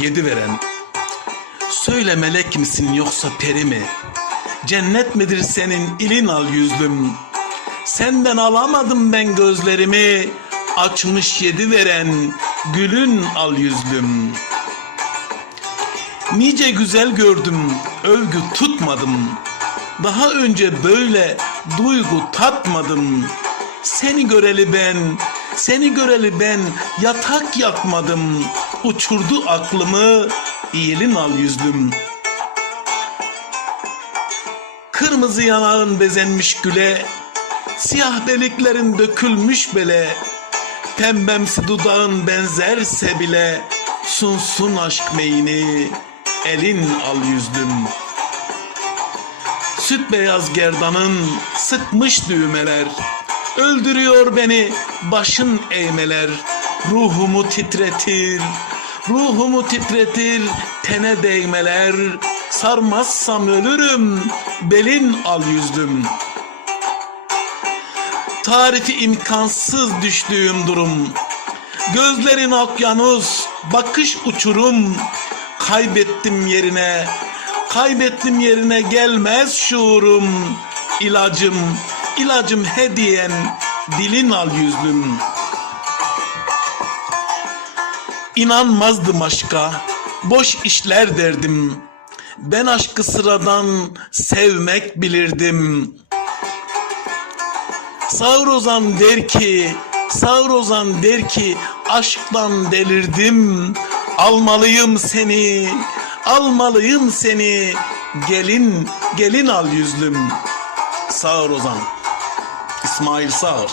yedi veren. Söyle melek misin yoksa peri mi? Cennet midir senin ilin al yüzlüm? Senden alamadım ben gözlerimi, açmış yedi veren gülün al yüzlüm. Nice güzel gördüm, övgü tutmadım. Daha önce böyle duygu tatmadım. Seni göreli ben, seni göreli ben yatak yatmadım. Uçurdu aklımı, iyilin al yüzlüm. Kırmızı yanağın bezenmiş güle, siyah deliklerin dökülmüş bele. Pembemsi dudağın benzerse bile, sunsun aşk meyini, elin al yüzlüm. Süt beyaz gerdanın sıkmış düğmeler, öldürüyor beni. Başın eğmeler, ruhumu titretir, ruhumu titretir. Tene değmeler, sarmazsam ölürüm, belin al yüzlüm. Tarifi imkansız düştüğüm durum, Gözlerin okyanus, bakış uçurum. Kaybettim yerine, kaybettim yerine gelmez şuurum. İlacım, ilacım hediyen, dilin al yüzlüm. İnanmazdım aşka, boş işler derdim. Ben aşkı sıradan sevmek bilirdim. Sağır Ozan der ki, Sağır der ki aşktan delirdim. Almalıyım seni, almalıyım seni. Gelin, gelin al yüzlüm. Sağır Ozan. İsmail Sağır.